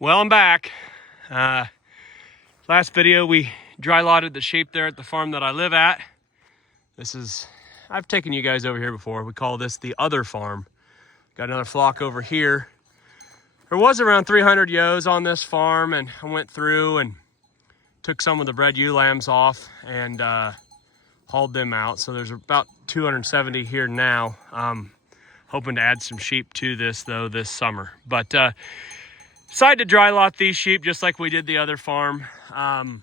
Well, I'm back. Last video we dry lotted the sheep there at the farm that I live at. I've taken you guys over here before. We call this the other farm. Got another flock over here. There was around 300 ewes on this farm, and I went through and took some of the bred ewe lambs off and hauled them out. So there's about 270 here now. Hoping to add some sheep to this though this summer. But decided to dry lot these sheep just like we did the other farm. You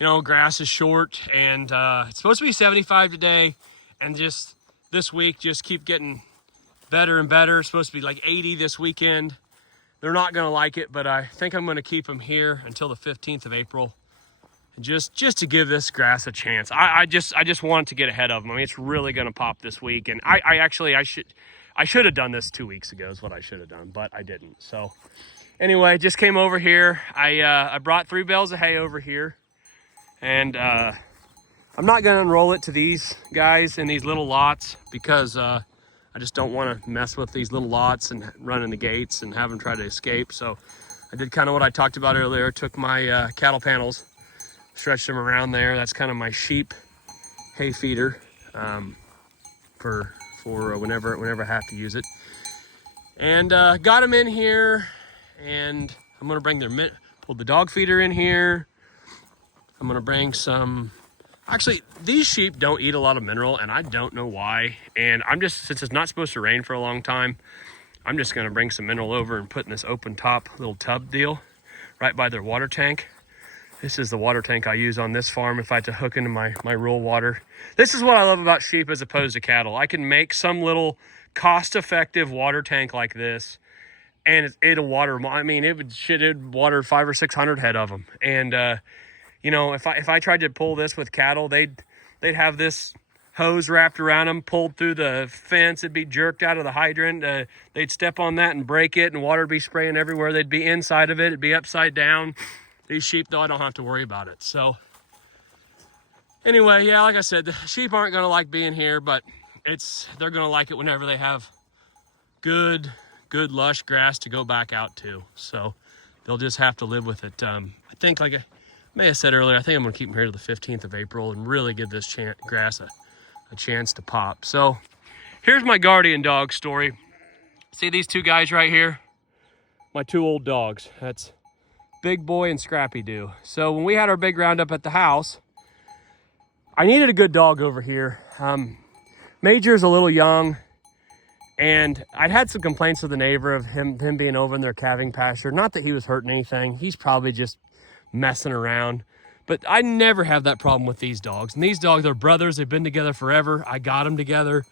know, grass is short, and it's supposed to be 75 today, and just this week just keep getting better and better. It's supposed to be like 80 this weekend. They're not going to like it, but I think I'm going to keep them here until the 15th of April, and just to give this grass a chance. I just wanted to get ahead of them. I mean, it's really going to pop this week, and I should have done this 2 weeks ago is what I should have done, but I didn't. So anyway, just came over here. I brought 3 bales of hay over here, and I'm not going to unroll it to these guys in these little lots because I just don't want to mess with these little lots and run in the gates and have them try to escape. So I did kind of what I talked about earlier. Took my cattle panels, stretched them around there. That's kind of my sheep hay feeder for whenever I have to use it. And got them in here, and I'm gonna bring pulled the dog feeder in here. I'm gonna bring some, actually these sheep don't eat a lot of mineral, and I don't know why. And since it's not supposed to rain for a long time, I'm just gonna bring some mineral over and put in this open top little tub deal right by their water tank. This is the water tank I use on this farm if I had to hook into my rural water. This is what I love about sheep as opposed to cattle. I can make some little cost-effective water tank like this, and it'll water. I mean, it'd water 500 or 600 head of them. And you know, if I tried to pull this with cattle, they'd have this hose wrapped around them, pulled through the fence. It'd be jerked out of the hydrant. They'd step on that and break it, and water would be spraying everywhere. They'd be inside of it. It'd be upside down. These sheep, though, I don't have to worry about it. So anyway, yeah, like I said, the sheep aren't going to like being here, but they're going to like it whenever they have good lush grass to go back out to. So they'll just have to live with it. I think, like I may have said earlier, I think I'm going to keep them here to the 15th of April and really give this grass a chance to pop. So here's my guardian dog story. See these 2 guys right here? My 2 old dogs. That's Big Boy and Scrappy Doo. So when we had our big roundup at the house, I needed a good dog over here. Major's a little young, and I'd had some complaints with the neighbor of him being over in their calving pasture. Not that he was hurting anything. He's probably just messing around. But I never have that problem with these dogs. And these dogs are brothers. They've been together forever. I got them together.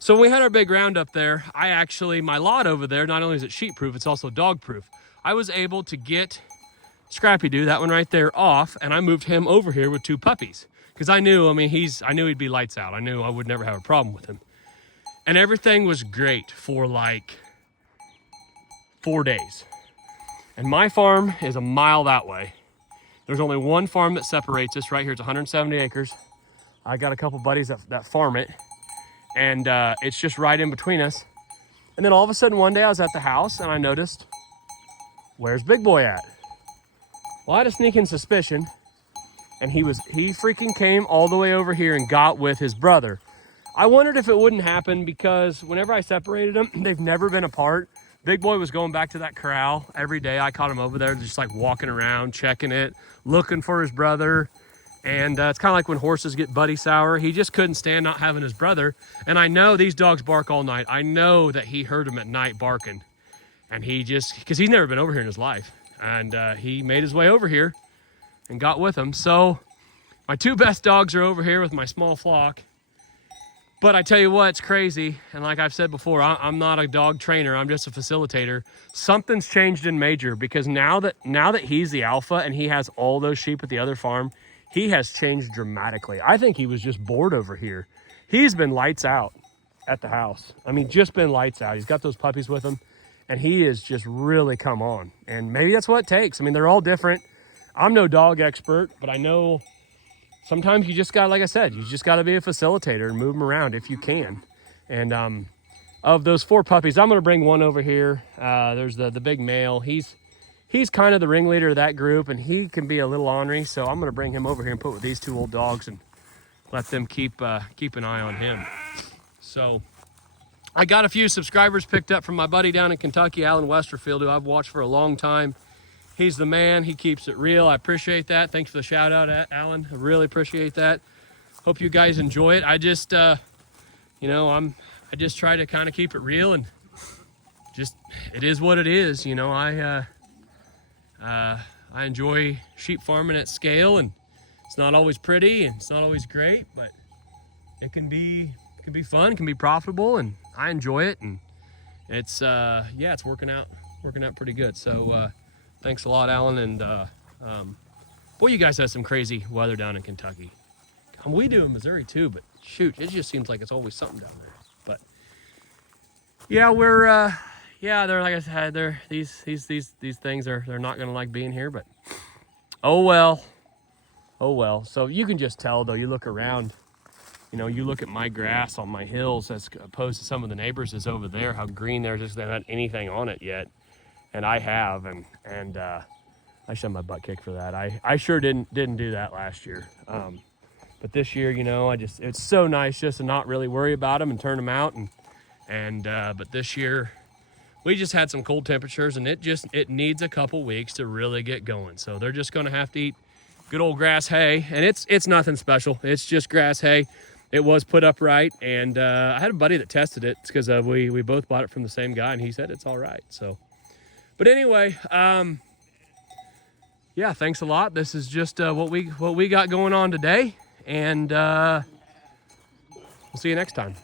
So when we had our big roundup there, my lot over there, not only is it sheep proof, it's also dog proof. I was able to get Scrappy Doo, that one right there, off, and I moved him over here with 2 puppies because I knew he'd be lights out. I knew I would never have a problem with him, and everything was great for like 4 days. And my farm is a mile that way. There's only one farm that separates us right here. It's 170 acres. I got a couple buddies that farm it, and it's just right in between us. And then all of a sudden one day I was at the house and I noticed, where's Big Boy at? Well, I had a sneaking suspicion, and he freaking came all the way over here and got with his brother. I wondered if it wouldn't happen because whenever I separated them, they've never been apart. Big Boy was going back to that corral every day. I caught him over there just like walking around, checking it, looking for his brother. And it's kind of like when horses get buddy sour. He just couldn't stand not having his brother. And I know these dogs bark all night. I know that he heard him at night barking. And because he's never been over here in his life. And he made his way over here and got with him. So my 2 best dogs are over here with my small flock. But I tell you what, it's crazy. And like I've said before, I'm not a dog trainer. I'm just a facilitator. Something's changed in Major because now that he's the alpha and he has all those sheep at the other farm, he has changed dramatically. I think he was just bored over here. He's been lights out at the house. I mean, just been lights out. He's got those puppies with him. And he has just really come on. And maybe that's what it takes. I mean, they're all different. I'm no dog expert, but I know sometimes you just got, like I said, you just got to be a facilitator and move them around if you can. And of those 4 puppies, I'm going to bring one over here. There's the big male. He's kind of the ringleader of that group, and he can be a little ornery. So I'm going to bring him over here and put with these 2 old dogs and let them keep an eye on him. So I got a few subscribers picked up from my buddy down in Kentucky, Alan Westerfield, who I've watched for a long time. He's the man. He keeps it real. I appreciate that. Thanks for the shout out, Alan. I really appreciate that. Hope you guys enjoy it. I just, you know, I just try to kind of keep it real, and just, it is what it is. You know, I enjoy sheep farming at scale, and it's not always pretty and it's not always great, but it can be fun, can be profitable, and I enjoy it, and it's yeah, it's working out pretty good. So thanks a lot, Alan. And boy, you guys have some crazy weather down in Kentucky. We do in Missouri too, but shoot, it just seems like it's always something down there. But yeah, we're yeah, they're, like I said, they're these things are, they're not gonna like being here, but oh well. So you can just tell though, you look around, you know, you look at my grass on my hills as opposed to some of the neighbors is over there, how green they're, just they haven't had anything on it yet. And I have, and I should have my butt kicked for that. I sure didn't do that last year. But this year, you know, it's so nice just to not really worry about them and turn them out. But this year, we just had some cold temperatures, and it needs a couple weeks to really get going. So they're just going to have to eat good old grass hay, and it's nothing special. It's just grass hay. It was put up right, and I had a buddy that tested it because we both bought it from the same guy, and he said it's all right. So, but anyway, yeah, thanks a lot. This is just what we got going on today. And we'll see you next time.